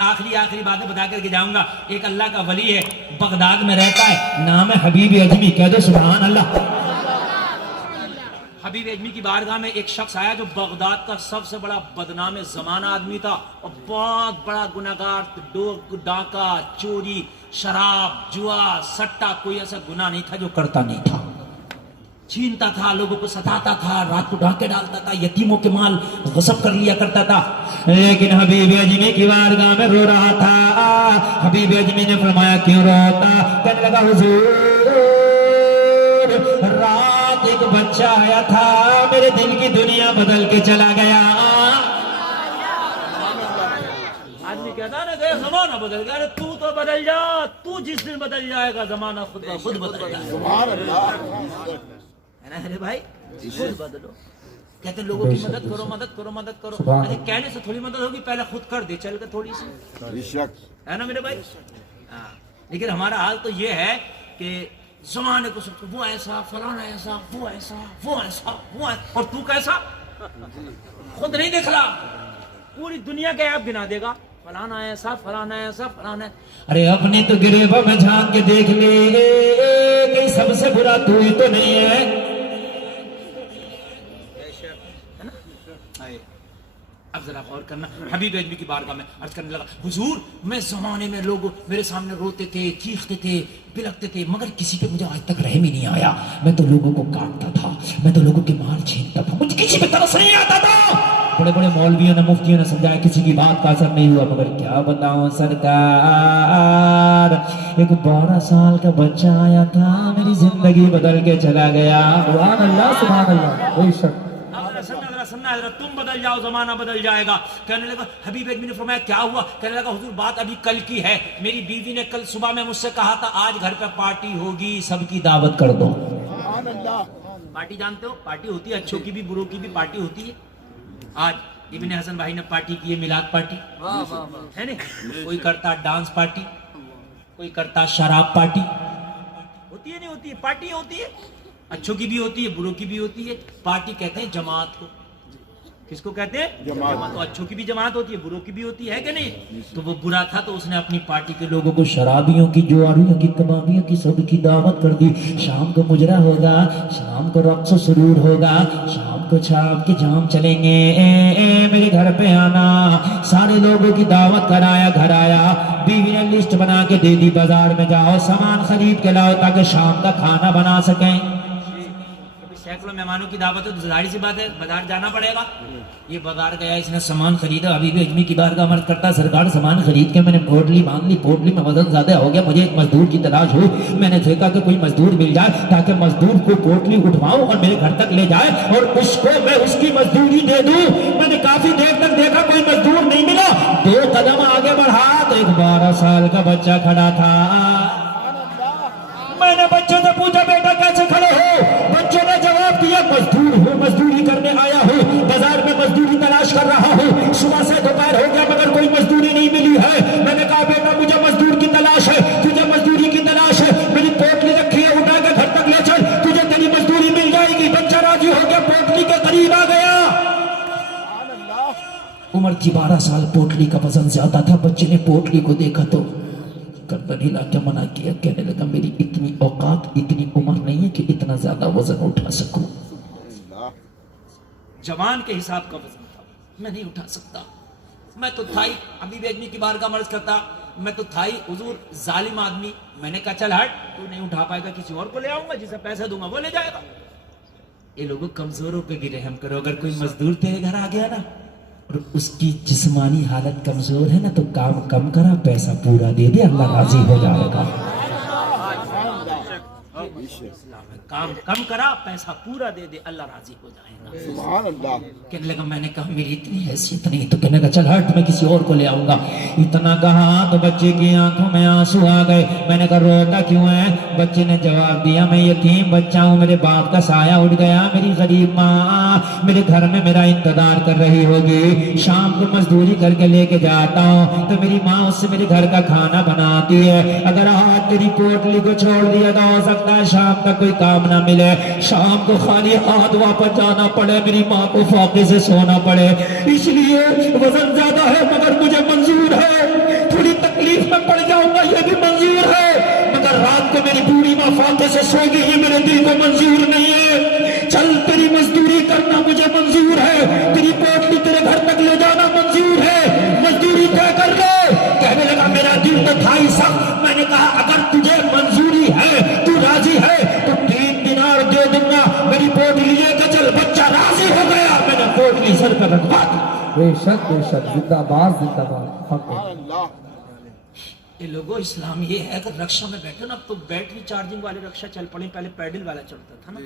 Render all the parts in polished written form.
آخری باتیں بتا کر کے جاؤں گا. ایک اللہ کا ولی ہے, بغداد میں رہتا ہے, نام ہے حبیب اجمی. کہہ دو سبحان اللہ. حبیب اجمی کی بارگاہ میں ایک شخص آیا جو بغداد کا سب سے بڑا بدنام زمانہ آدمی تھا اور بہت بڑا گناہگار. ڈاکہ, چوری, شراب, جوا, سٹا, کوئی ایسا گناہ نہیں تھا جو کرتا نہیں تھا. چھینتا تھا, لوگوں کو ستاتا تھا, رات کو ڈاکے ڈالتا تھا, یتیموں کے مال غصب کر لیا کرتا تھا. لیکن حبیب اجمی کی بارگاہ میں رو رہا تھا. حبیب اجمی نے فرمایا کیوں روتا؟ کہنے لگا حضور رات ایک بچہ آیا تھا, میرے دل کی دنیا بدل کے چلا گیا. آدمی کہتا نا کہ زمانہ بدل گیا. تو بدل جا, تو جس دن بدل جائے گا زمانہ خود بدل جائے گا. سبحان اللہ. ارے بھائی خود بدلو. کہتے ہیں لوگوں کی مدد کرو, مدد کرو, مدد کرو. ارے کہنے سے تھوڑی مدد ہوگی, پہلے خود کر دے چل کے تھوڑی سی, ہے نا میرے بھائی. لیکن ہمارا حال تو یہ ہے کہ زمانے کو سب وہ ایسا, فلانا ایسا, وہ ایسا, وہ ایسا, وہ ایسا, اور تو کیسا خود نہیں دیکھ رہا. پوری دنیا کے آپ گنا دے گا, فلانا ایسا, فلانا ایسا, فلانا. ارے اپنی تو گریباں میں جھانک کے دیکھ لے کہ سب سے برا تو ہی تو نہیں ہے. اب ذرا غور کرنا. حبیب اجمی کی بارگاہ میں عرض کرنے لگا حضور میں زمانے میں لوگ میرے سامنے روتے تھے, چیختے تھے, بلکتے تھے, مگر کسی پہ مجھے آج تک رحم ہی نہیں آیا. میں تو لوگوں کو کاٹتا تھا, میں تو لوگوں کے مال چھینتا تھا, مجھے کسی پہ ترس نہیں آتا تھا. بڑے بڑے مولویوں نے, مفتیوں نے سمجھایا, کسی کی بات کا اثر نہیں ہوا. مگر کیا بتاؤں سرکار, ایک 12 سال کا بچہ آیا تھا, میری زندگی بدل کے چلا گیا. سبحان اللہ, سبحان اللہ. بے شک سننا حضرت, تم بدل جاؤ زمانہ بدل جائے گا. کہنے لگا حبیب اجمی نے فرمایا کیا ہوا؟ کہنے لگا حضور بات ابھی کل کی ہے. میری بیوی نے کل صبح میں مجھ سے کہا تھا آج گھر پہ پارٹی ہوگی, سب کی دعوت کر دو. پارٹی جانتے ہو, پارٹی ہوتی ہے, اچھوں کی بھی بروں کی بھی پارٹی ہوتی ہے. آج ابن حسن بھائی نے پارٹی کی ہے, میلاد پارٹی ہے نا. کوئی کرتا ڈانس پارٹی, کوئی کرتا شراب پارٹی. ہوتی ہے نہیں ہوتی ہے, پارٹی ہوتی ہے, اچھوں کی بھی ہوتی ہے, بروں کی بھی ہوتی ہے. پارٹی کہتے ہیں جماعت کو. کس کو کہتے ہیں؟ جماعت. تو اچھوں کی بھی جماعت ہوتی ہے, بروں کی بھی ہوتی ہے کہ نہیں. تو وہ برا تھا تو اس نے اپنی پارٹی کے لوگوں کو شرابیوں کی, جواریوں کی, کبابیوں کی, سب کی دعوت کر دی. شام کو مجرا ہوگا, شام کو رقص و سرور ہوگا, شام کو چھاپ کے جام چلیں گے, میرے گھر پہ آنا. سارے لوگوں کی دعوت کرایا, گھر آیا, بیوی نے لسٹ بنا کے دے دی, بازار میں جاؤ سامان خرید کے لاؤ تاکہ شام کا کھانا بنا سکیں. سینکڑوں مہمانوں کی دعوت ہے تو ظاہر سی بات ہے بازار جانا پڑے گا. یہ بازار گیا, اس نے سامان خریدا. حبیب اجمی کی بارگاہ میں عرض کرتا سرکار سامان خرید کے میں نے پوٹلی باندھ لی, پوٹلی میں وزن زیادہ ہو گیا, مجھے ایک مزدور کی تلاش ہوئی. میں نے دیکھا کہ کوئی مزدور مل جائے تاکہ مزدور کو پوٹلی اٹھواؤں اور میرے گھر تک لے جائے اور اس کو میں اس کی مزدوری دے دوں. میں نے کافی دیر تک دیکھا کوئی مزدور نہیں ملا. 2 قدم آگے بڑھا تو ایک 12 سال کا بچہ کھڑا تھا. میں نے بچے سے پوچھا بیٹا کیسے کھڑے ہو؟ بچوں نے جواب دیا مزدور ہوں, مزدوری کرنے آیا ہوں, بازار میں مزدوری تلاش کر رہا ہوں, صبح سے دوپہر ہو گیا مگر کوئی مزدوری نہیں ملی ہے. میں نے کہا بیٹا مجھے مزدور کی تلاش ہے, تجھے مزدوری کی تلاش ہے, میری پوٹلی رکھی ہے, اٹھا کے گھر تک لے چل, تجھے تیری مزدوری مل جائے گی. بچہ راضی ہو گیا, پوٹلی کے قریب آ گیا. عمر کی 12 سال, پوٹلی کا وزن زیادہ تھا. بچے نے پوٹلی کو دیکھا تو گردن ہلا کے منع کیا. کہنے لگا میری اتنی اوقات, اتنی عمر نہیں ہے کہ اتنا زیادہ وزن اٹھا سکوں. جوان کے حساب کا وزن تھا, میں نہیں اٹھا سکتا. میں تو تھا ہی, حبیب اجمی کی بارگاہ میں عرض کرتا میں تو تھا ہی حضور ظالم آدمی. میں نے کہا چل ہٹ, تو نہیں اٹھا پائے گا, کسی اور کو لے آؤں گا, جسے پیسے دوں گا وہ لے جائے گا. یہ لوگوں کمزوروں پہ بھی رحم کرو. اگر کوئی مزدور تیرے گھر آ گیا نا اور اس کی جسمانی حالت کمزور ہے نا تو کام کم کرا, پیسہ پورا دے دے, اللہ راضی ہو جائے گا. کام کم کرا, پیسہ پورا دے دے, اللہ راضی ہو جائے گا. سبحان اللہ. کہنے لگا میں نے کہا میری اتنی حیثیت نہیں. تو کہنے لگا چل ہٹ, میں کسی اور کو لے آؤں گا. اتنا کہا تو بچے کی آنکھوں میں آنسو آ گئے. میں نے کہا روتا کیوں ہے؟ بچے نے جواب دیا میں یتیم بچہ ہوں, میرے باپ کا سایہ اٹھ گیا, میری غریب ماں میرے گھر میں میرا انتظار کر رہی ہوگی. شام کو مزدوری کر کے لے کے جاتا ہوں تو میری ماں اس سے میرے گھر کا کھانا بناتی ہے. اگر آج تیری پوٹلی کو چھوڑ دیا تو ہو سکتا ہے شام تک کوئی کام نہ ملے, شام کو خالی ہاتھ واپس جانا پڑے, میری ماں کو فاقے سے سونا پڑے. اس لیے وزن زیادہ ہے مگر مجھے منظور ہے, دھماکے سے سو گئی یہ میرے دل کو منظور نہیں ہے، چل تیری مزدوری کرنا مجھے منظور ہے، تیری پوٹلی تیرے گھر تک لے جانا منظور ہے، مزدوری طے کر لے۔ کہنے لگا میرا دل تو تھا ہی سخت، میں نے کہا اگر تجھے منظوری ہے، تو راضی ہے تو 3 دینار دے دوں گا، میری پوٹلی لے کے چل۔ بچہ راضی ہو گیا، میں نے پوٹلی سر پہ رکھوا دی۔ بے شک زندہ باد زندہ باد حق ہے۔ یہ لوگوں اسلام یہ ہے کہ رکشا میں بیٹھے نا، اب تو بیٹری چارجنگ والے رکشا چل پڑے، پہلے پیڈل والا چلتا تھا نا،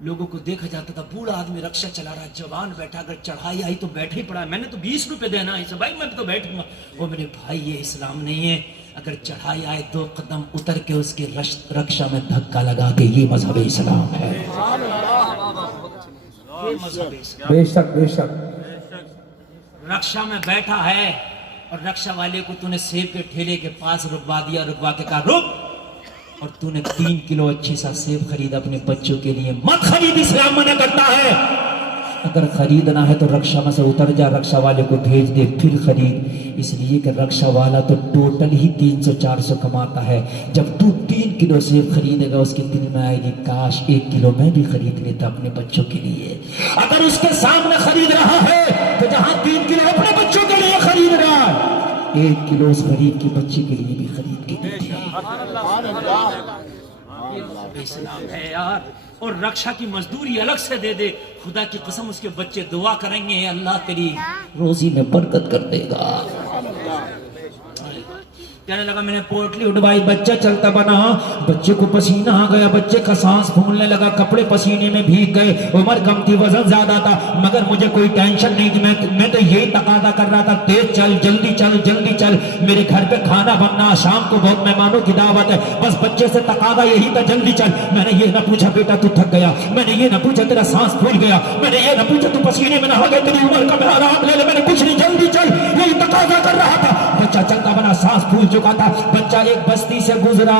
لوگوں کو دیکھا جاتا تھا بوڑھا آدمی رکشا چلا رہا ہے، جوان بیٹھا، اگر چڑھائی آئی تو بیٹھے ہی پڑا، میں نے تو 20 روپے دینا ہے، بھائی میں تو بیٹھوں گا۔ وہ میرے بھائی یہ اسلام نہیں ہے، اگر چڑھائی آئے 2 قدم اتر کے اس کے رکشا میں دھکا لگا کے، یہ مذہب اسلام ہے، یہ مذہب اسلام۔ بے شک بے شک۔ رکشا میں بیٹھا ہے اور رکشا والے کو تو نے سیب کے ٹھیلے کے پاس رکوا دیا، رکوا کے کہا رک، اور تو نے 3 کلو اچھی سا سیب خرید اپنے بچوں کے لیے، مت خرید، اسلام منع کرتا ہے۔ اگر خریدنا ہے تو رکشا میں سے اتر جا، رکشا والے کو بھیج دے پھر خرید، اس لیے کہ رکشا والا تو ٹوٹل ہی 300-400 کماتا ہے، جب تو 3 کلو سیب خریدے گا اس کے دل میں آئے گی کاش 1 کلو میں بھی خرید لیتا اپنے بچوں کے لیے۔ اگر اس کے سامنے خرید رہا ہے تو جہاں 3 کلو اپنے بچوں کے لیے خرید رہا ہے، 1 کلو اس غریب کے بچے کے لیے بھی خرید کے دے دے۔ اسلام ہے یار، اور رکشا کی مزدوری الگ سے دے دے، خدا کی قسم اس کے بچے دعا کریں گے اللہ تیری روزی میں برکت کر دے گا۔ کہنے لگا میں نے پوٹلی اٹھوائی، بچہ چلتا بنا، بچے کو پسینہ آ گیا، بچے کا سانس پھولنے لگا، کپڑے پسینے میں بھیگ گئے، عمر کم تھی، وزن زیادہ تھا، مگر مجھے کوئی ٹینشن نہیں تھی، میں تو یہی تقاضا کر رہا تھا تیز چل، جلدی چل، جلدی چل، میرے گھر پہ کھانا بننا، شام کو بہت مہمانوں کی دعوت ہے، بس بچے سے تقاضا یہی تھا جلدی چل۔ میں نے یہ نہ پوچھا بیٹا تو تھک گیا، میں نے یہ نہ پوچھا تیرا سانس پھول گیا، میں نے یہ نہ پوچھا تو پسینے میں نہا گیا، تیری عمر کا آرام لے لے، میں نے کچھ نہیں، جلدی چل، یہی تقاضا کر رہا تھا۔ بچہ چلتا بنا، سانس پھول چکا تھا، بچہ ایک بستی سے گزرا،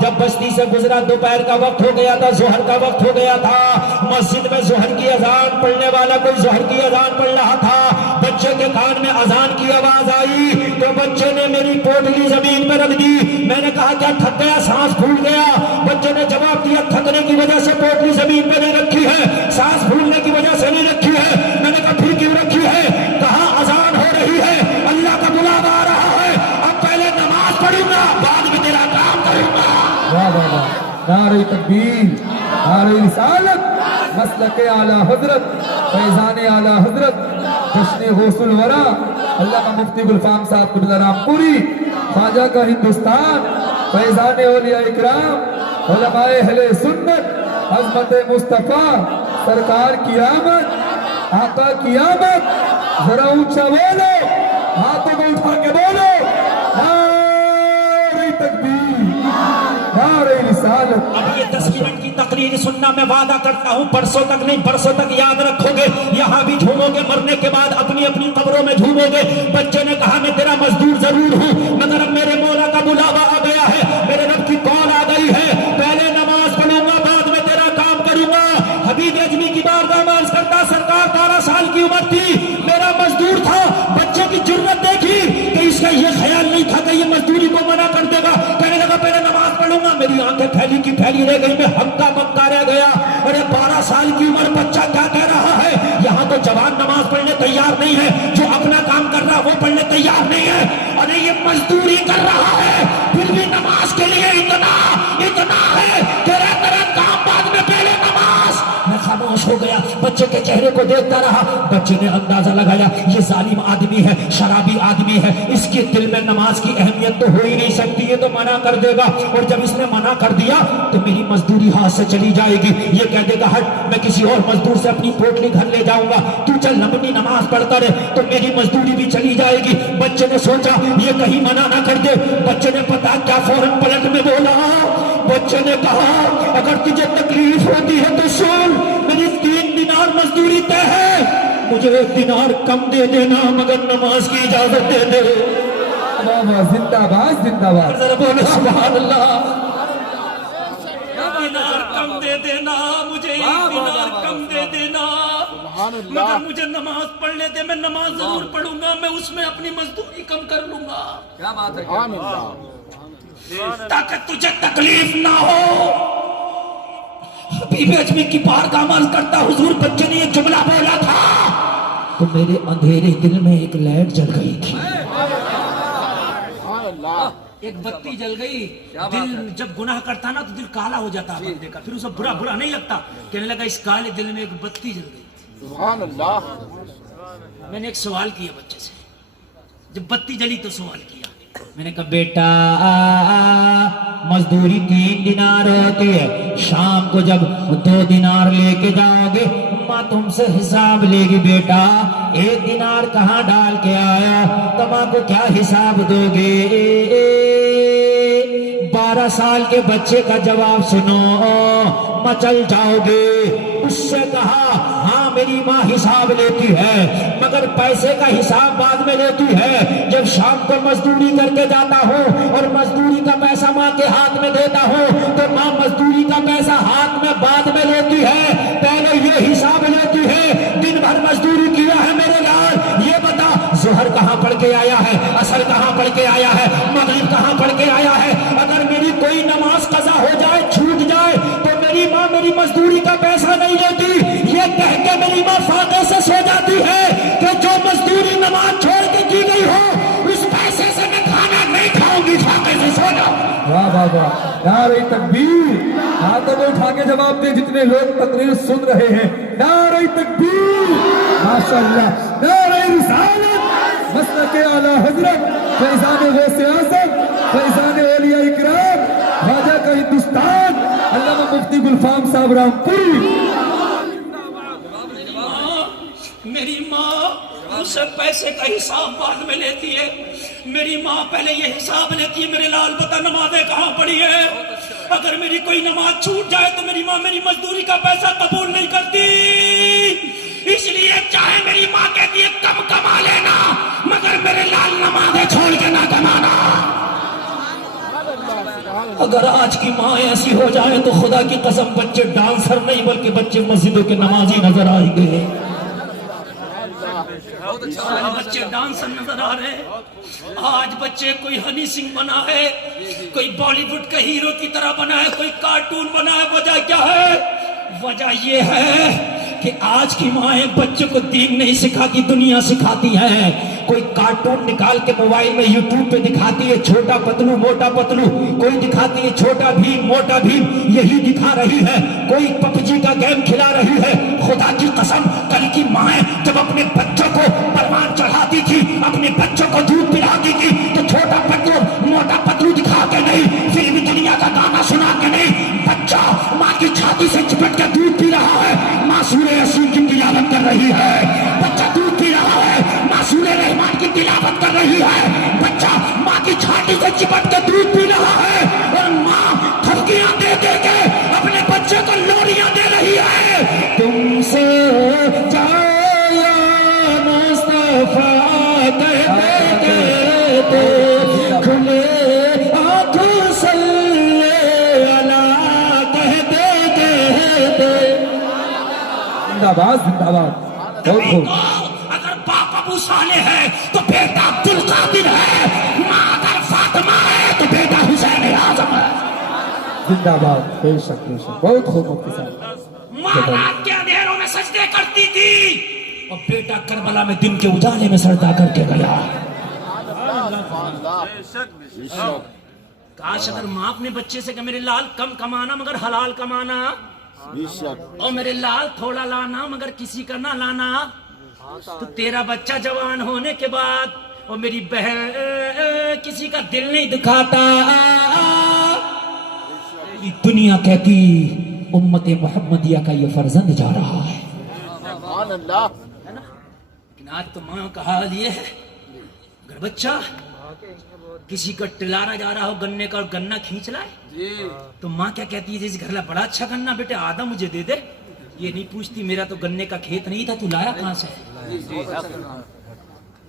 جب بستی سے گزرا دوپہر کا وقت ہو گیا تھا، ظہر کا وقت ہو گیا تھا، مسجد میں ظہر کی اذان پڑھنے والا کوئی ظہر کی اذان پڑھ رہا تھا، بچے کے کان میں اذان کی آواز آئی تو بچے نے میری پوٹلی زمین پہ رکھ دی، میں نے کہا کیا تھک گیا، سانس پھول گیا؟ بچے نے جواب دیا تھکنے کی وجہ سے پوٹلی زمین پہ نہیں رکھی ہے، سانس پھولنے کی وجہ سے نہیں رکھی ہے۔ میں نے کہا پھر کیوں رکھی ہے؟ کہا اذان ہو رہی ہے، اللہ کا بلاوا آ رہا ہے، اب پہلے نماز پڑھوں گا بعد میں تیرا کام کروں گا۔ واہ واہ واہ، نعرہ تکبیر، نعرہ رسالت، مسلک اعلیٰ حضرت، فیضان اعلیٰ حضرت، جشن غوث الورا علامہ مفتی گلفام صاحب قبلہ رام پوری، خواجہ کا ہندوستان، فیضان اولیاء اکرام، علماء اہل سنت، عظمت مصطفیٰ، سرکار کی آمد، آقا کی آمد، ذرا اونچا بولو، ہاتھوں کو اٹھا کے بولو، نعرہ تکبیر، نعرہ رسالت۔ اب یہ 10 منٹ کی تقریر سننا میں وعدہ کرتا ہوں، برسوں تک نہیں، برسوں تک یاد رکھو گے، یہاں بھی جھومو گے، مرنے کے بعد اپنی اپنی قبروں میں جھومو گے۔ بچے نے کہا میں تیرا مزدور ضرور ہوں، مگر اب میرے مولا کا بلاوا آ گیا ہے، میرے رب کی کال آ گئی ہے، پہلے نماز پڑھوں گا بعد میں تیرا کام کروں گا۔ حبیب اجمی کی بارگاہ میں عرض کرتا، سرکار 12 سال کی عمر تھی، میرا مزدور تھا، بچے کی جرت دیکھی کہ اس کا یہ خیال نہیں تھا کہ یہ مزدوری کو منع کر دے گا، کہنے لگا پہلے نماز پڑھوں گا، میری آنکھیں پھیلی کی پھیلی رہ گئی، میں ہکا بکا رہ گیا، ارے 12 سال کی عمر بچہ کیا کہہ رہا ہے؟ یہاں تو جوان نماز پڑھنے تیار نہیں ہے، جو اپنا کام کر رہا وہ پڑھنے تیار نہیں ہے، ارے یہ مزدوری کر رہا ہے پھر بھی نماز کے لیے اتنا ہے، تیرا کام بعد میں پہلے نماز۔ میں خاموش ہو گیا، بچے کے چہرے کو دیکھتا رہا، بچے نے اندازہ لگایا یہ ظالم آدمی ہے، شرابی آدمی ہے، اس کے دل میں نماز کی اہمیت تو ہو ہی نہیں سکتی، یہ تو منع کر دے گا، اور جب اس نے منع کر دیا تو میری مزدوری ہاتھ سے چلی جائے گی، یہ کہہ دے گا ہٹ میں کسی اور مزدور سے اپنی پوٹلی گھر لے جاؤں گا، تو چل اپنی نماز پڑھتا رہے تو میری مزدوری بھی چلی جائے گی۔ بچے نے سوچا یہ کہیں منع نہ کر دے، بچے نے پتا کیا فوراً پلٹ میں بولا، بچے نے کہا اگر تجھے تکلیف ہوتی ہے تو سن، میری 3 دینار مزدوری طے ہے، مجھے 1 دینار کم دے دینا مگر نماز کی اجازت دے دے۔ زندہ باد زندہ باد، ذرا بولو سبحان اللہ۔ 1 دینار کم دے دینا، مجھے 1 دینار کم دے دینا، مگر مجھے نماز پڑھنے دے، میں نماز ضرور پڑھوں گا، میں اس میں اپنی مزدوری کم کر لوں گا۔ کیا بات ہے، تاکہ تجھے تکلیف نہ ہو. حبیب اجمی کی بارگاہ میں عرض کرتا حضور بچے نے یہ جملہ بولا تھا تو میرے اندھیرے دل میں ایک لائٹ جل گئی تھی. ایک بتی جل گئی. دل جب گناہ کرتا نا تو دل کالا ہو جاتا بندے کا, پھر اسے برا نہیں لگتا. کہنے لگا اس کالے دل میں ایک بتی جل گئی. سبحان اللہ. میں نے ایک سوال کیا بچے سے, جب بتی جلی تو سوال کیا, میں نے کہا بیٹا مزدوری 3 دینار ہوتی ہے, شام کو جب 2 دینار لے کے جاؤ گے ماں تم سے حساب لے گی, بیٹا 1 دینار کہاں ڈال کے آیا, تو ماں کو کیا حساب دو گے. 12 سال کے بچے کا جواب سنو, مچل جاؤ گے. اس سے کہا ہاں میری ماں حساب لیتی ہے مگر پیسے کا حساب بعد میں لیتی ہے. جب شام کو مزدوری کر کے جاتا ہوں اور مزدوری کا پیسہ ماں کے ہاتھ میں دیتا ہوں تو ماں مزدوری کا پیسہ ہاتھ میں بعد میں لیتی ہے, پہلے یہ حساب لیتی ہے دن بھر مزدوری کیا ہے میرے لال, یہ بتا ظہر کہاں پڑھ کے آیا ہے, عصر کہاں پڑھ کے آیا ہے, مغرب کہاں پڑھ کے آیا ہے. اگر میری کوئی نماز قضا ہو جائے چھوٹ جائے تو میری ماں میری مزدوری کا پیسہ نہیں لیتی. یہ کہہ کے میری ماں فاقے سے سو جاتی ہے کہ جو مزدوری نماز چھوڑ کے کی گئی ہو اس پیسے سے میں کھانا نہیں کھاؤں گی, فاقے سے سو جاؤ. واہ واہ واہ, نعرہ تکبیر. ہاتھوں کو اٹھا کے جواب دیں جتنے لوگ تقریر سن رہے ہیں. نعرہ تکبیر, ماشاءاللہ. نعرہ رسالت, مسلک اعلیٰ حضرت فیضان غوث اعظم, فیضان اولیاء اکرام, خواجہ کا ہندوستان علامہ مفتی گلفام صاحب رامپوری. میری ماں اس سے پیسے کا حساب بعد میں لیتی ہے. میری ماں پہلے یہ حساب لیتی ہے میرے لال بتا نمازیں کہاں پڑھی ہے. اگر میری کوئی نماز چھوٹ جائے تو میری ماں میری مزدوری کا پیسہ قبول نہیں کرتی. اس لیے چاہے میری ماں کہتی ہے کم کما لینا مگر میرے لال نمازیں چھوڑ کے نہ کمانا. اگر آج کی ماں ایسی ہو جائے تو خدا کی قسم بچے ڈانسر نہیں بلکہ بچے مسجدوں کے نمازی نظر آئیں گے. بچے ڈانسر نظر آ رہے ہیں. آج بچے کوئی ہنی سنگھ بنا ہے, کوئی بالی ووڈ کا ہیرو کی طرح بنا ہے, کوئی کارٹون بنا ہے. وجہ کیا ہے؟ وجہ یہ ہے کہ آج کی مائیں بچوں کو دین نہیں سکھاتی, دنیا سکھاتی ہیں. کوئی کارٹون نکال کے موبائل میں یوٹیوب پہ دکھاتی ہے چھوٹا پتلو موٹا پتلو, کوئی دکھاتی ہے چھوٹا بھیم موٹا بھیم, یہی دکھا رہی ہے. کوئی پبجی کا گیم کھلا رہی ہے. خدا کی قسم کل کی مائیں جب اپنے بچوں کو پروان چڑھاتی تھی, اپنے بچوں کو دودھ پلاتی تھی تو چھوٹا پتلو موٹا پتلو دکھا کے نہیں, فلمی دنیا کا گانا سنا کے نہیں. بچہ ماں کی چھاتی سے چپٹ کے دودھ پی رہا ہے, ماں سورہ یاسین کی تلاوت کر رہی ہے. بچہ دودھ پی رہا ہے, ماں سورہ رحمان کی تلاوت کر رہی ہے. بچہ ماں کی چھاتی سے چپٹ کے دودھ پی رہا ہے اور ماں تھپکیاں دے دے کے اپنے بچے کو لوریاں دے رہی ہے. تم سے جایا مصطفیٰ کہتے کہتے کھلے آنکھوں صلی اللہ کہتے کہتے. زندہ باد, زندہ باد. بہت خوب. اگر باپ ابو صالح ہے تو بیٹا عبد القادر ہے, ماں اگر فاطمہ ہے تو بیٹا حسین اعظم ہے. زندہ باد, بے شک بے شک. بہت خوب مفتی صاحب. ماں رات کے اندھیروں میں سجدے کرتی تھی اور بیٹا کربلا میں دن کے اجالے میں سجدہ کر کے گیا. کاش اگر ماں اپنے بچے سے کہ میرے لال کم کمانا مگر حلال کمانا, اور میرے لال تھوڑا لانا مگر کسی کا نہ لانا, تو تیرا بچہ جوان ہونے کے بعد اور میری بہن کسی کا دل نہیں دکھاتا. دنیا کہتی امت محمدیہ کا یہ فرزند جا رہا ہے. سبحان اللہ. لیکن آج تو ماں کا حال یہ ہے, اگر بچہ کسی کا ٹلارا جا رہا ہو گنے کا اور گنا کھینچ لائے تو ماں کیا کہتی ہے, جیسے گھر بڑا اچھا گنا بیٹے آدھا مجھے دے دے. یہ نہیں پوچھتی میرا تو گنے کا کھیت نہیں تھا تو لایا کہاں سے.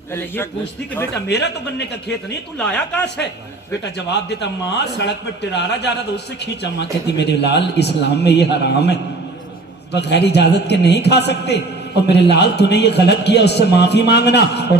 پہلے یہ پوچھتی کہ بیٹا میرا تو گنے کا کھیت نہیں تو لایا کہاں سے. بیٹا جواب دیتا ماں سڑک پہ ٹرارا جا رہا تھا اس سے کھینچا. ماں کہتی میرے لال اسلام میں یہ حرام ہے, بغیر اجازت کے نہیں کھا سکتے, اور میرے لال تو نے یہ غلط کیا اس سے معافی مانگنا, اور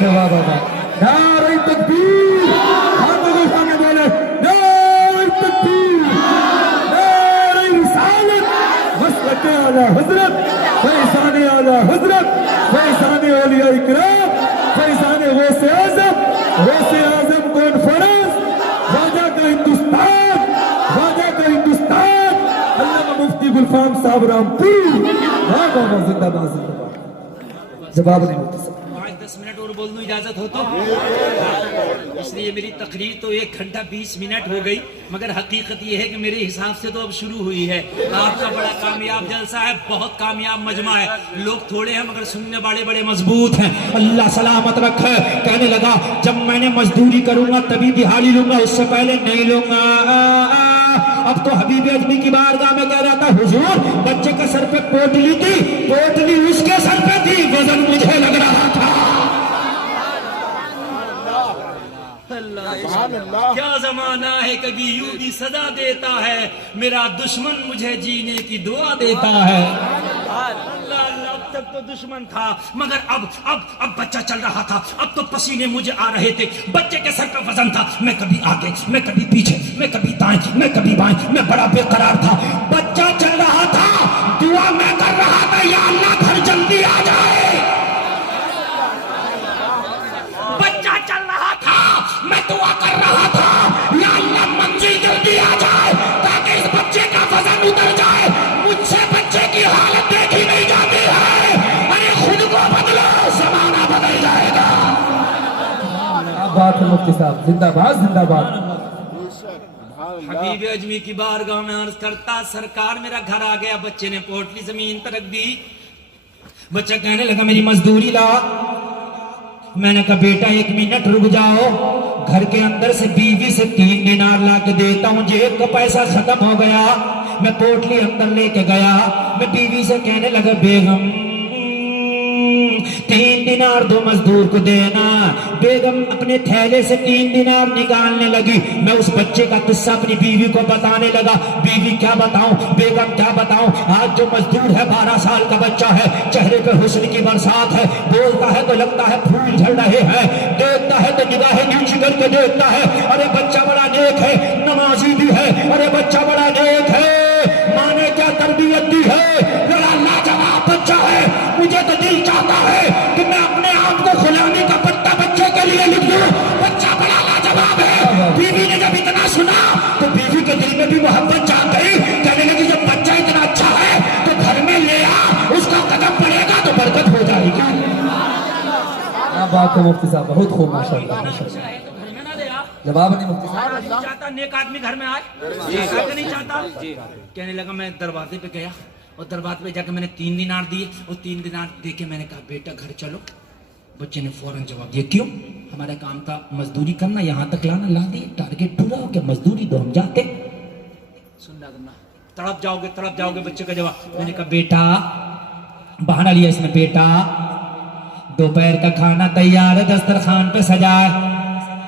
بات ہے، واہ واہ واہ، نعرہ تکبیر، ہاتھوں کو اٹھا کے بولے نعرہ تکبیر، نعرہ رسالت، مسلک اعلی حضرت، فیضان اعلی حضرت، فیضان اولیاء کرام، فیضان غوث اعظم، غوث اعظم کانفرنس، خواجہ کا ہندوستان، خواجہ کا ہندوستان، علامہ مفتی گلفام صاحب رامپور، واہ واہ واہ، زندہ باد زندہ باد۔ جواب نہیں مفتی صاحب۔ 5-10 منٹ اور بول دوں، اجازت ہو تو؟ اس لیے میری تقریر تو 1 گھنٹہ 20 منٹ ہو گئی، مگر حقیقت یہ ہے کہ میرے حساب سے تو اب شروع ہوئی ہے۔ آپ کا بڑا کامیاب جلسہ ہے، بہت کامیاب مجمع ہے، لوگ تھوڑے ہیں مگر سننے والے بڑے مضبوط ہیں، اللہ سلامت رکھے۔ کہنے لگا جب میں نے مزدوری کروں گا تبھی دہاڑی لوں گا، اس سے پہلے نہیں لوں گا۔ اب تو حبیب اجمی کی بارگاہ میں کہہ رہا تھا حضور بچے کے سر پہ پوٹلی تھی، پوٹلی اس کے سر پہ تھی، وزن مجھے لگ رہا تھا۔ سبحان اللہ، کیا زمانہ ہے کبھی یوں بھی سزا دیتا ہے، میرا دشمن مجھے جینے کی دعا دیتا ہے۔ اللہ اللہ، اب تک تو دشمن تھا مگر اب بچہ چل رہا تھا، اب تو پسینے مجھے آ رہے تھے، بچے کے سر پہ وزن تھا، میں کبھی آگے میں کبھی پیچھے، میں کبھی دائیں میں کبھی بائیں، میں بڑا بے قرار تھا، بچہ چل رہا تھا، دعا میں کر رہا تھا یا اللہ گھر جلدی آ جائے۔ بچہ چل رہا تھا، میں دعا کر رہا تھا یا اللہ منزل جلدی آ جائے تاکہ اس بچے کا وزن اتر جائے، مجھ سے بچے کی حالت دیکھی نہیں جاتی ہے، ارے خود کو بدلو زمانہ بدل جائے گا۔ کیا بات ہے مفتی صاحب، زندہ باد زندہ باد۔ حبیب اجمی کی بارگاہ میں عرض کرتا سرکار میرا گھر آ گیا، بچے نے پوٹلی زمین پر رکھ دی، بچہ کہنے لگا میری مزدوری لا۔ میں نے کہا بیٹا 1 منٹ رک جاؤ، گھر کے اندر سے بیوی سے 3 دینار لا کے دیتا ہوں، جیب کا پیسہ ختم ہو گیا۔ میں پوٹلی اندر لے کے گیا، میں بیوی سے کہنے لگا بیگم 3 دینار دو مزدور کو دینا۔ بیگم اپنے تھیلے سے 3 دینار نکالنے لگی، میں اس بچے کا قصہ اپنی بیوی کو بتانے لگا۔ بیوی کیا بتاؤں، بیگم کیا بتاؤں، آج جو مزدور ہے 12 سال کا بچہ ہے، چہرے پہ حسن کی برسات ہے، بولتا ہے تو لگتا ہے پھول جھڑ رہے ہیں، دیکھتا ہے تو نگاہیں نیچی کر کے دیکھتا ہے، ارے بچہ بڑا نیک ہے، نمازی بھی ہے، ارے بچہ بڑا نیک ہے، ماں نے کیا تربیت دی ہے، بڑا لاجواب بچہ ہے۔ مجھے تو دل چاہتا ہے کہ میں اپنے آپ کو غلامی کا پٹا بچے کے لیے لکھ دوں، بچہ بڑا لاجواب ہے۔ بیوی نے جب اتنا سنا تو بیوی کے دل میں بھی محبت جاگ گئی، کہنے لگی جب بچہ اتنا اچھا ہے تو گھر میں لے آ، اس کا قدم پڑے گا تو برکت ہو جائے گی۔ کیا بات ہے مفتی صاحب، بہت خوب ماشاءاللہ ماشاءاللہ۔ جواب نہیں مفتی صاحب۔ نہیں چاہتا نیک آدمی گھر میں آئے، کہ نہیں چاہتا؟ کہنے لگا میں دروازے پہ گیا اور دروازے پہ جا کے میں نے 3 دینار دیے، اور 3 دینار دے کے میں نے کہا بیٹا گھر چلو۔ بچے نے فوراً جواب دیا کیوں، ہمارا کام تھا مزدوری کرنا، یہاں تک لانا، لا دیے، ٹارگیٹ پورا ہو گیا، مزدوری دو ہم جاتے۔ سننا کرنا، تڑپ جاؤ گے بچے کا جواب۔ میں نے کہا بیٹا، بہانا لیا اس نے، بیٹا دوپہر کا کھانا تیار ہے، دسترخوان پہ سجا ہے،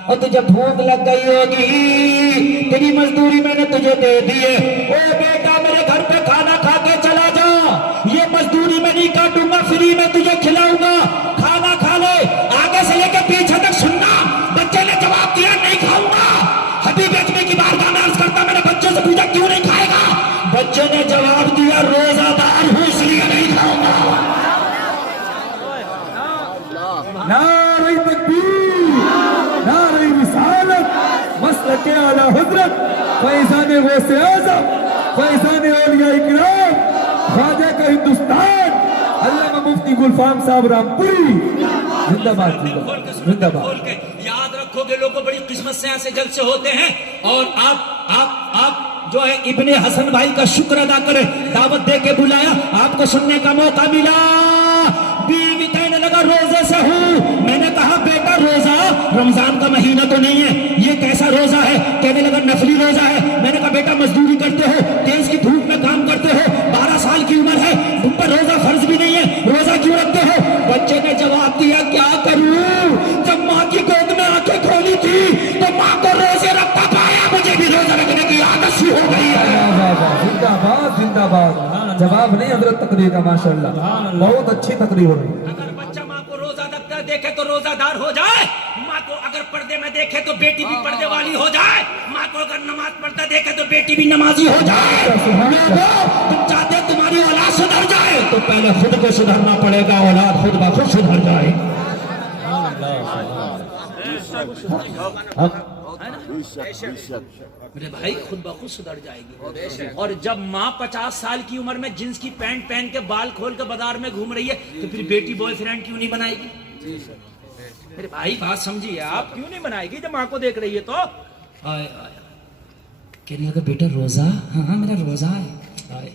اور تجھے بھوک لگ گئی ہوگی، تیری مزدوری میں نے تجھے دے دی ہے، او بیٹا میرے گھر پہ کھانا کھا کے چلا جا، یہ مزدوری میں نہیں کاٹوں گا، فری میں تجھے کھلاؤں گا، کھانا کھا لے۔ آگے سے لے کے پیچھے تک سننا، بچے نے جواب دیا نہیں کھاؤں گا۔ حبیب اجمی کی بارگاہ میں عرض کرتا میں نے بچے سے پوچھا کیوں نہیں کھائے گا، بچے نے جواب دیا روزہ دار ہوں اس لیے نہیں کھاؤں گا۔ نعرہ تکبیر، نعرہ رسالت، مسلک اعلی حضرت، فیضان غوث اعظم، فیضان اولیاء کرام، خواجہ کا ہندوستان، علامہ مفتی گلفام صاحب رامپوری، زندہ باد زندہ باد۔ یاد رکھو گے لوگوں بڑی قسمت سے ایسے جلسے ہوتے ہیں، اور آپ جو ہے ابن حسن بھائی کا شکر ادا کریں، دعوت دے کے بلایا، آپ کو سننے کا موقع ملا۔ بیوی کہنے لگا روزے سے ہوں، میں نے کہا بیٹا روزہ رمضان کا مہینہ تو نہیں ہے، یہ کیسا روزہ ہے، کہنے لگا نفلی روزہ ہے۔ میں نے کہا بیٹا مزدوری کرتے ہو، تیز کی دھوپ میں کام کرتے ہو، 12 سال کی عمر ہے، تم پر روزہ فرض بھی نہیں ہے، روزہ کیوں رکھتے ہو؟ بچے نے جواب دیا کیا کروں، جب ماں کی گود میں آنکھیں کھولی تھی تو ماں کو روزے رکھتا پایا، مجھے بھی روزہ رکھنے کی عادت سی ہو گئی ہے۔ زندہ باد زندہ باد۔ جواب نہیں حضرت تقریر کا، ماشاءاللہ بہت اچھی تقریر ہو رہی ہے۔ اگر بچہ ماں کو روزہ رکھتا ہے دیکھے تو روزہ دار ہو جائے، ماں کو اگر پردے میں دیکھے تو بیٹی بھی پردے والی ہو جائے، ماں کو اگر نماز پڑھتا دیکھے تو بیٹی بھی نمازی ہو جائے۔ تم چاہتے تمہاری اولاد سدھر جائے تو پہلے خود کو سدھرنا پڑے گا، اولاد خود بخود سدھر جائے۔ میرے بھائی خود بخود سدھر جائے گی۔ اور جب ماں 50 سال کی عمر میں جنس کی پینٹ پہن کے بال کھول کے بازار میں گھوم رہی ہے تو پھر بیٹی بوائے فرینڈ کیوں نہیں بنائے گی؟ میرے بھائی بات سمجھیے، آپ کیوں نہیں بنائے گی جب ماں کو دیکھ رہی ہے تو؟ آئے آئے کہنے لگا بیٹا روزہ؟ ہاں میرا روزہ ہے۔ آئے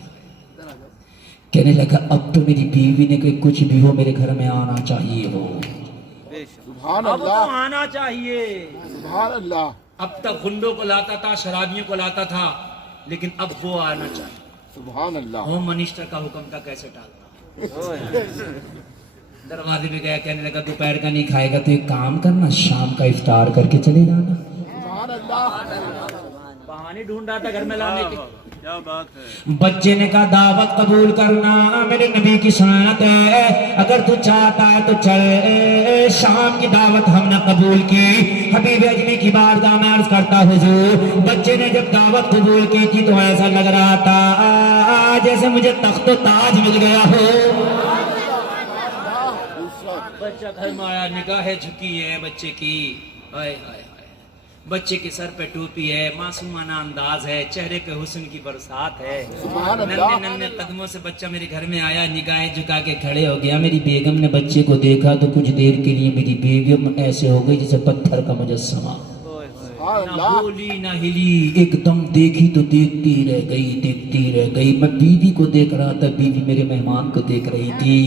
کہنے لگا اب تو میری بیوی نے کہ کچھ بھی ہو میرے گھر میں آنا چاہیے ہو، سبحان اب تو اللہ، آنا چاہیے۔ سبحان اللہ، اب تک گنڈوں کو لاتا تھا، شرابیوں کو لاتا تھا، لیکن اب وہ آنا چاہیے۔ سبحان اللہ، ہوم منسٹر کا حکم تھا کیسے ٹالتا۔ دروازے پہ گیا، کہنے لگا دوپہر کا نہیں کھائے گا تو ایک کام کرنا، شام کا افطار کر کے چلے جانا۔ سبحان اللہ، بہانے ڈھونڈ رہا تھا گھر میں لانے کے۔ بچے نے کہا دعوت قبول کرنا میرے نبی کی سنت ہے، اگر تو چاہتا ہے تو چل۔ شام کی دعوت ہم نے قبول کی، حبیب اجمی کی بارگاہ میں عرض کرتا حضور، بچے نے جب دعوت قبول کی تھی تو ایسا لگ رہا تھا جیسے مجھے تخت و تاج مل گیا ہو۔ بچہ گھر میں آیا، نگاہیں جھکی ہے بچے کی، آئے آئے بچے کے سر پہ ٹوپی ہے، معصومانہ انداز ہے، چہرے پہ حسن کی برسات ہے۔ سبحان اللہ، ننھے ننھے قدموں سے بچہ میرے گھر میں آیا، نگاہیں جھکا کے کھڑے ہو گیا۔ میری بیگم نے بچے کو دیکھا تو کچھ دیر کے لیے میری بیگم ایسے ہو گئی جیسے پتھر کا مجسمہ، سبحان نہ اللہ، بولی نہ ہلی، ایک دم دیکھی تو دیکھتی رہ گئی، دیکھتی رہ گئی۔ میں بیوی کو دیکھ رہا تھا، بیوی میرے مہمان کو دیکھ رہی تھی۔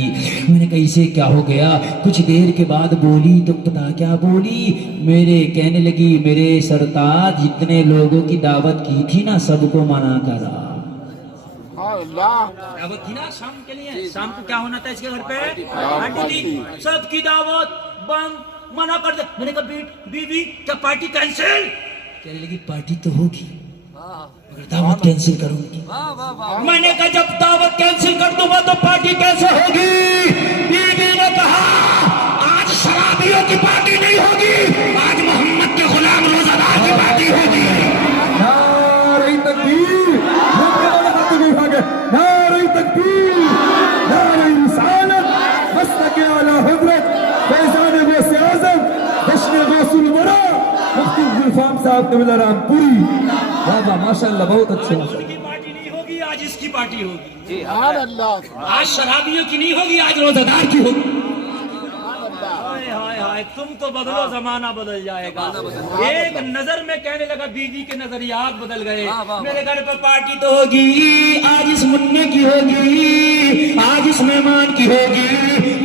میں نے کہا اسے کیا ہو گیا؟ کچھ دیر کے بعد بولی تو پتا کیا بولی؟ میرے کہنے لگی میرے سرتاج جتنے لوگوں کی دعوت کی تھی نا سب کو منع کرا۔ سبحان اللہ، دعوت تھی نا شام کے لیے، شام کو کیا ہونا تھا اس کے گھر پہ؟ پارٹی تھی، سب کی دعوت بند، منع کر دے۔ میں نے کہا بیوی کیا پارٹی کینسل؟ کہنے لگی پارٹی تو ہوگی مگر دعوت کینسل کروں گی۔ میں نے کہا جب دعوت کینسل کر دوں گا تو پارٹی کیسے ہوگی؟ بیوی نے کہا آج شرابیوں کی پارٹی نہیں ہوگی، آج محمد کے غلام روزہ دار کی پارٹی ہوگی۔ نعرہ تکبیر، نعرہ تکبیر، نعرہ رسالت، مسلک اعلیٰ حضرت فیضان غوث اعظم جشن غوث الورا مفتی عبدالفام صاحب قبلہ رام پوری۔ واہ واہ ماشاءاللہ، بہت اچھے اس کی پارٹی نہیں ہوگی، آج اس کی پارٹی ہوگی۔ سبحان اللہ، آج شرابیوں کی نہیں ہوگی، آج روزہ دار کی ہوگی۔ سبحان اللہ، ہائے ہائے ہائے، تم تو بدلو زمانہ بدل جائے گا۔ ایک نظر میں کہنے لگا، بیوی کے نظریات بدل گئے۔ میرے گھر پہ پارٹی تو ہوگی، آج اس منع کی ہوگی، آج اس مہمان کی ہوگی۔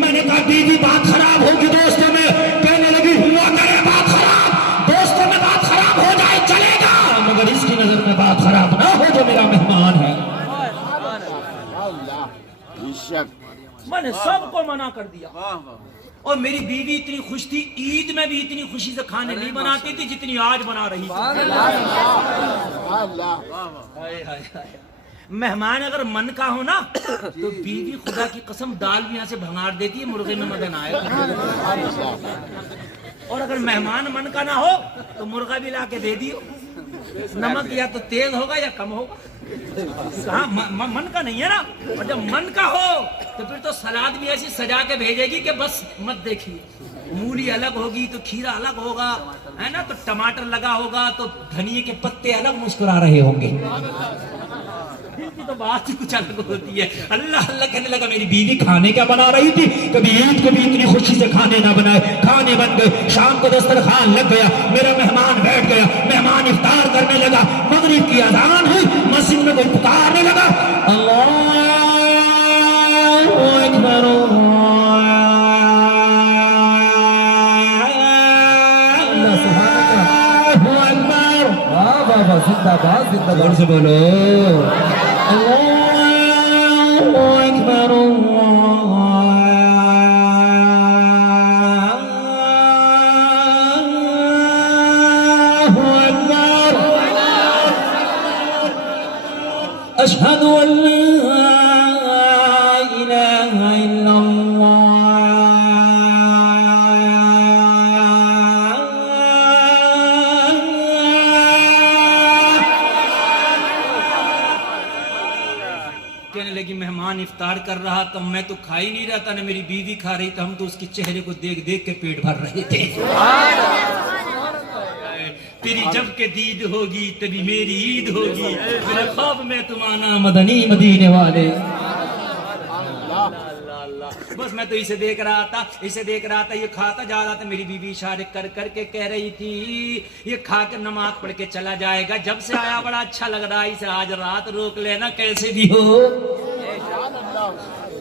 میں نے کہا بیوی بات خراب ہوگی دوستوں میں، کہنے لگی ہوا کرے بات خراب، دوستوں میں بات خراب ہو جائے چلے گا مگر اس کی نظر میں بات خراب نہ ہو جو میرا مہمان ہے۔ سبحان اللہ، بے شک، میں نے سب کو منع کر دیا، اور میری بیوی اتنی خوش تھی، عید میں بھی اتنی خوشی سے کھانے نہیں بناتی تھی جتنی آج بنا رہی تھی۔ سبحان اللہ، ہائے ہائے ہائے۔ مہمان اگر من کا ہو نا تو بیوی خدا کی قسم دال بھی یہاں سے بھنگار دیتی ہے، مرغے میں مزہ نہ آئے گا۔ اور اگر مہمان من کا نہ ہو تو مرغا بھی لا کے دے دیو، نمک یا تو تیز ہوگا یا کم ہوگا۔ ہاں من کا نہیں ہے نا، اور جب من کا ہو تو پھر تو سلاد بھی ایسی سجا کے بھیجے گی کہ بس مت دیکھیے، مولی الگ ہوگی تو کھیرا الگ ہوگا، ہے نا، تو ٹماٹر لگا ہوگا تو دھنیے کے پتے الگ مسکرا رہے ہوں گے۔ تو بات ہی کچھ الگ ہوتی ہے۔ اللہ اللہ کہنے لگا میری بیوی کھانے کیا بنا رہی تھی، کبھی عید کو بھی اتنی خوشی سے کھانے نہ بنائے، کھانے بن گئے، شام کو دسترخوان لگ گیا، میرا مہمان بیٹھ گیا، مہمان افطار کرنے لگا، مغرب کی اذان ہوئی، مسجد میں کوئی پکارنے لگا اللہ اکبر اللہ سبحانک، اللہ اکبر، واہ واہ واہ، زندہ باد زندہ زور باد۔ سے بولو اللہ اکبر اشہد ان لا الہ الا اللہ افطار کر رہا تھا، میں تو کھا ہی نہیں رہا تھا، نہ میری بیوی کھا رہی تھی، ہم تو اس کے چہرے کو دیکھ دیکھ کے پیٹ بھر رہے تھے۔ تیری جب کہ دید ہوگی تبھی میری عید ہوگی، میرے خواب میں تم آنا مدنی مدینے والے۔ بس میں تو اسے دیکھ رہا تھا، یہ کھاتا جا رہا تھا، میری بیوی اشارے کر کر کے کہہ رہی تھی یہ کھا کے نماز پڑھ کے چلا جائے گا، جب سے آیا بڑا اچھا لگ رہا ہے، اسے آج رات روک لینا کیسے بھی ہو۔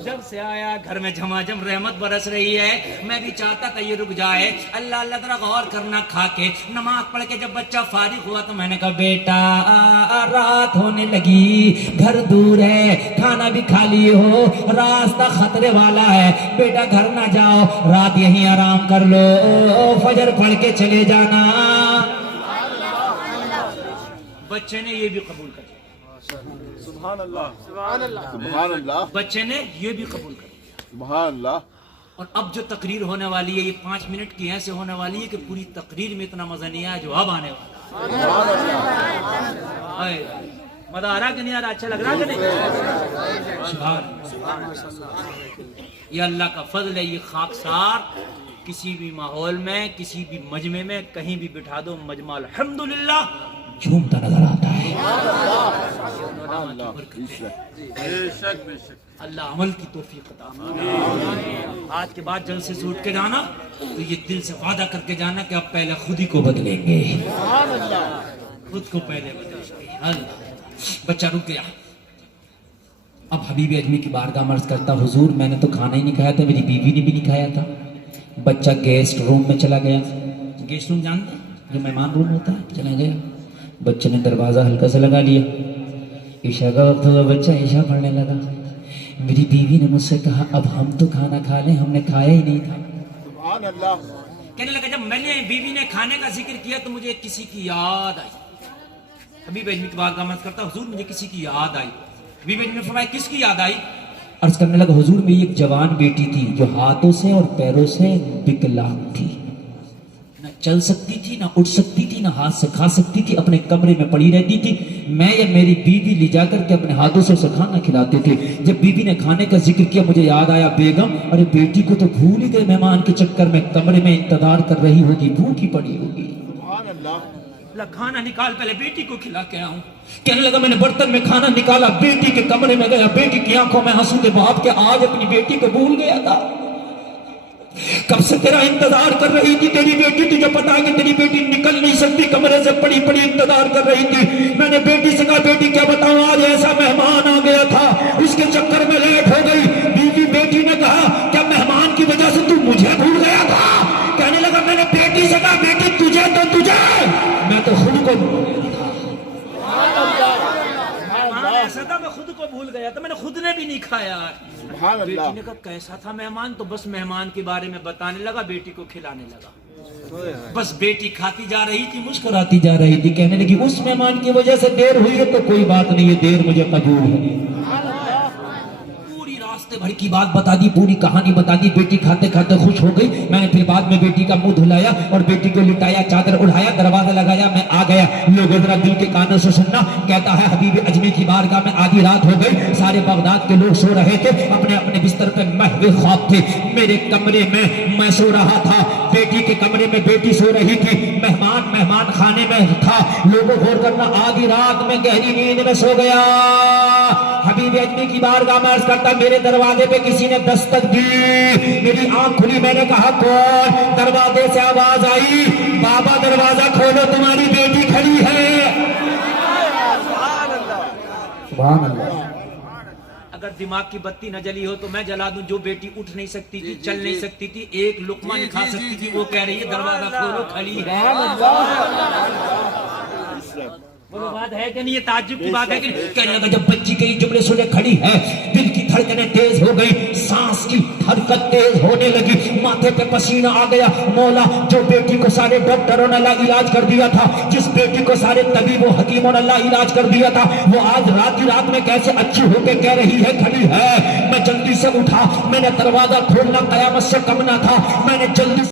جب سے آیا گھر میں جھماجھم رحمت برس رہی ہے، میں بھی چاہتا تھا یہ رک جائے۔ اللہ اللہ ذرا غور کرنا، کھا کے نماز پڑھ کے جب بچہ فارغ ہوا تو میں نے کہا بیٹا رات ہونے لگی، گھر دور ہے، کھانا بھی کھا لیے ہو، راستہ خطرے والا ہے، بیٹا گھر نہ جاؤ، رات یہیں آرام کر لو، فجر پڑھ کے چلے جانا۔ بچے نے یہ بھی قبول کر لیا، سبحان اللہ، سبحان اللہ، بچے نے یہ بھی قبول کر لیا۔ سبحان اللہ۔ اور اب جو تقریر ہونے والی ہے یہ 5 منٹ کی ایسے ہونے والی ہے کہ پوری تقریر میں اتنا مزہ نہیں آیا جو اب آنے والا ہے۔ مزہ آ رہا کہ نہیں آ رہا؟ اچھا لگ رہا کہ نہیں؟ سبحان اللہ، یہ اللہ کا فضل ہے، یہ خاکسار کسی بھی ماحول میں، کسی بھی مجمع میں کہیں بھی بٹھا دو، مجمع الحمدللہ جھومتا نظر آتا ہے۔ اللہ عمل کی توفیق عطا فرمائے۔ آج کے بعد جلسے سے اٹھ کے جانا تو یہ دل سے وعدہ کر کے جانا کہ اب پہلے خود ہی کو بدلیں گے، خود کو پہلے بدلیں گے۔ اللہ، بچہ رک گیا۔ اب حبیب اجمی کی بارگاہ میں عرض کرتا حضور میں نے تو کھانا ہی نہیں کھایا تھا، میری بیوی نے بھی نہیں کھایا تھا۔ بچہ گیسٹ روم میں چلا گیا، گیسٹ روم جانتے ہیں جو مہمان روم ہوتا ہے، چلا گیا، بچے نے دروازہ ہلکا سے لگا لیا، عشاء کا وقت ہوا، بچہ عشاء پڑھنے لگا۔ میری بیوی نے مجھ سے کہا اب ہم تو کھانا کھا لیں، ہم نے کھایا ہی نہیں تھا۔ سبحان اللہ۔ کہنے لگا جب میں نے بیوی نے کھانے کا ذکر کیا تو مجھے کسی کی یاد آئی۔ حبیب اجمی کی بارگاہ میں عرض کرتا حضور مجھے کسی کی یاد آئی۔ حبیب اجمی نے فرمایا کس کی یاد آئی؟ عرض کرنے لگا حضور میری ایک جوان بیٹی تھی جو ہاتھوں سے اور پیروں سے وکلانگ تھی، نہ چل سکتی تھی، نہ اٹھ سکتی تھی، نہ ہاتھ سے کھا سکتی تھی، اپنے کمرے میں پڑی رہتی تھی، میں یا میری بیوی لے جا کر کے اپنے ہاتھوں سے اسے کھانا کھلاتے تھے۔ جب بیوی نے کھانے کا ذکر کیا مجھے یاد آیا بیگم ارے بیٹی کو تو بھول ہی گئے، مہمان کے چکر میں کمرے میں انتظار کر رہی ہوگی، بھوکی پڑی ہوگی۔ سبحان اللہ۔ کھانا نکال پہلے بیٹی کو کھلا کے آؤں۔ کہنے لگا میں نے برتن میں کھانا نکالا، بیٹی کے کمرے میں گیا، بیٹی کی آنکھوں میں آنسو تھے، باپ کے آج اپنی بیٹی کو بھول گیا تھا، کب سے تیرا انتظار کر رہی تھی، تیری بیٹی تجھے پتا ہے کہ تیری بیٹی نکل نہیں سکتی، کمرے سے پڑی پڑی انتظار کر رہی تھی۔ میں نے بیٹی سے کہا بیٹی کیا بتاؤں آج ایسا مہمان آ گیا تھا، اس کے چکر میں لیٹ ہو گئی۔ بیوی بیٹی نے کہا کیا مہمان کی وجہ سے تو مجھے بھول گیا تھا؟ کہنے لگا میں نے بیٹی سے کہا بیٹی تجھے تو تجھے، میں تو خود کو بھول گیا تھا۔ ایسا تھا میں خود کو بھول گیا تھا، میں نے خود نے بھی نہیں کھایا۔ سبحان اللہ۔ بیٹی نے کہا کیسا تھا مہمان؟ تو بس مہمان کے بارے میں بتانے لگا، بیٹی کو کھلانے لگا۔ بس بیٹی کھاتی جا رہی تھی، مسکراتی جا رہی تھی، کہنے لگی اس مہمان کی وجہ سے دیر ہوئی ہے تو کوئی بات نہیں ہے، دیر مجھے قبول ہے۔ پوری راستے بھر کی بات بتا دی، پوری کہانی بتا دی، بیٹی کھاتے کھاتے خوش ہو گئی۔ میں نے پھر بعد میں بیٹی کا منہ دھلایا اور بیٹی کو لٹایا، چادر اڑایا، دروازہ لگایا، میں آ گیا۔ لوگوں ذرا دل کے کانوں سے سننا، کہتا ہے حبیب اجمی کی بارگاہ میں آدھی رات ہو گئی، سارے بغداد کے لوگ سو رہے تھے، اپنے اپنے بستر پہ محو خواب تھے، میرے کمرے میں میں سو رہا تھا، بیٹی کے کمرے میں بیٹی سو رہی تھی، مہمان خانے میں تھا۔ لوگوں غور کرنا، آدھی رات میں گہری نیند میں سو گیا۔ حبیب اجمی کی بارگاہ میں عرض کرتا میرے دروازے پہ کسی نے دستک دی، میری آنکھ کھلی، میں نے کہا کون؟ دروازے سے آواز آئی بابا دروازہ کھولو تمہاری بیٹی کھڑی ہے۔ سبحان اللہ۔ اگر دماغ کی بتی نہ جلی ہو تو میں جلا دوں، جو بیٹی اٹھ نہیں سکتی تھی، چل نہیں سکتی تھی، ایک لقمہ نہیں کھا سکتی تھی، وہ کہہ رہی ہے دروازہ کھولو کھڑی ہے۔ وہ بات ہے کہ نہیں؟ یہ تعجب کی بات ہے کہ نہیں؟ کہنے لگا جب بچی کے جملے سنے کھڑی ہے، دل کی دھڑکنیں تیز ہو گئی، سانس کی حرکت تیز ہونے لگی، ماتھے پہ پسینہ آ گیا۔ مولا جو بیٹی کو سارے ڈاکٹروں نے اللہ علاج کر دیا تھا، جس بیٹی کو سارے طبیب و حکیموں نے اللہ علاج کر دیا تھا، وہ آج رات کی رات میں کیسے اچھی ہو کے کہہ رہی ہے کھڑی ہے۔ میں جلدی سے اٹھا، میں نے دروازہ کھولنا قیامت سے کم نہ تھا، میں نے جلدی